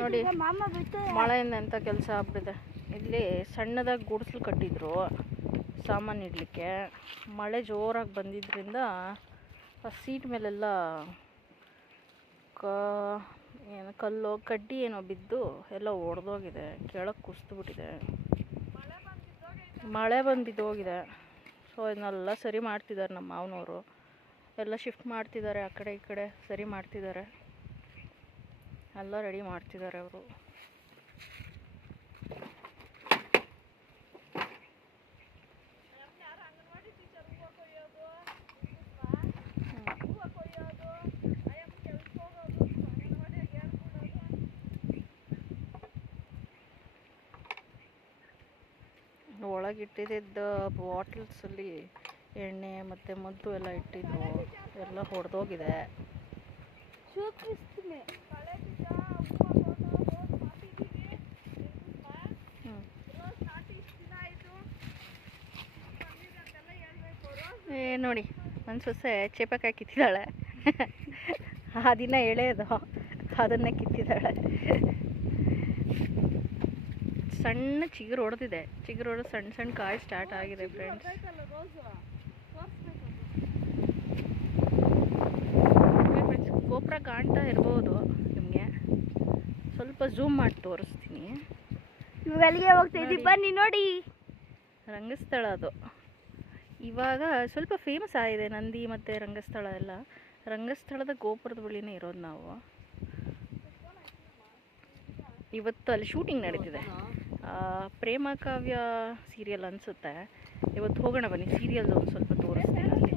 ನೋಡಿ ಮಳೆಯಿಂದ ಎಂಥ ಕೆಲಸ ಆಗ್ಬಿಟ್ಟಿದೆ. ಇಲ್ಲಿ ಸಣ್ಣದಾಗಿ ಗುಡಿಸಲು ಕಟ್ಟಿದ್ರು ಸಾಮಾನು ಇಡಲಿಕ್ಕೆ. ಮಳೆ ಜೋರಾಗಿ ಬಂದಿದ್ದರಿಂದ ಆ ಸೀಟ್ ಮೇಲೆಲ್ಲ ಏನು ಕಲ್ಲು ಕಡ್ಡಿ ಏನೋ ಬಿದ್ದು ಎಲ್ಲ ಒಡೆದೋಗಿದೆ, ಕೆಳಗೆ ಕುಸಿದ್ಬಿಟ್ಟಿದೆ. ಮಳೆ ಬಂದು ಬಿದ್ದೋಗಿದೆ. ಸೊ ಇದನ್ನೆಲ್ಲ ಸರಿ ಮಾಡ್ತಿದ್ದಾರೆ ನಮ್ಮ ಮಾವನವರು. ಎಲ್ಲ ಶಿಫ್ಟ್ ಮಾಡ್ತಿದ್ದಾರೆ, ಆ ಕಡೆ ಈ ಕಡೆ ಸರಿ ಮಾಡ್ತಿದ್ದಾರೆ, ಎಲ್ಲ ರೆಡಿ ಮಾಡ್ತಿದ್ದಾರೆ ಅವರು. ಒಳಗಿಟ್ಟಿದ್ದ ಬಾಟಲ್ಸಲ್ಲಿ ಎಣ್ಣೆ ಮತ್ತು ಮದ್ದು ಎಲ್ಲ ಇಟ್ಟಿದ್ರು, ಎಲ್ಲ ಹೊಡೆದೋಗಿದೆ. ನೋಡಿ ನನ್ನ ಸೊಸೆ ಚೇಪಕಾಯಿ ಕಿತ್ತಿದ್ದಾಳೆ. ಆ ದಿನ ಎಳೆಯೋದು ಅದನ್ನೇ ಕಿತ್ತಿದ್ದಾಳೆ. ಸಣ್ಣ ಚಿಗುರು ಹೊಡೆದಿದೆ, ಚಿಗುರು ಹೊಡೆದು ಸಣ್ಣ ಸಣ್ಣ ಕಾಯಿ ಸ್ಟಾರ್ಟ್ ಆಗಿದೆ ಫ್ರೆಂಡ್ಸ್. ಗೋಪುರ ಕಾಣ್ತಾ ಇರ್ಬೋದು ನಿಮಗೆ, ಸ್ವಲ್ಪ ಝೂಮ್ ಮಾಡಿ ತೋರಿಸ್ತೀನಿ. ಇವಾಗ ಅಲ್ಲಿಗೆ ಹೋಗ್ತಾ ಇದ್ದೀವಿ, ಬನ್ನಿ ನೋಡಿ. ರಂಗಸ್ಥಳ ಅದು ಇವಾಗ ಸ್ವಲ್ಪ ಫೇಮಸ್ ಆಗಿದೆ, ನಂದಿ ಮತ್ತು ರಂಗಸ್ಥಳ ಎಲ್ಲ. ರಂಗಸ್ಥಳದ ಗೋಪುರದ ಬಳಿನೇ ಇರೋದು ನಾವು. ಇವತ್ತು ಅಲ್ಲಿ ಶೂಟಿಂಗ್ ನಡೀತಿದೆ, ಪ್ರೇಮ ಕಾವ್ಯ ಸೀರಿಯಲ್ ಅನಿಸುತ್ತೆ. ಇವತ್ತು ಹೋಗೋಣ ಬನ್ನಿ, ಸೀರಿಯಲ್ದು ಒಂದು ಸ್ವಲ್ಪ ತೋರಿಸ್ತೀನಿ ಅಲ್ಲಿ.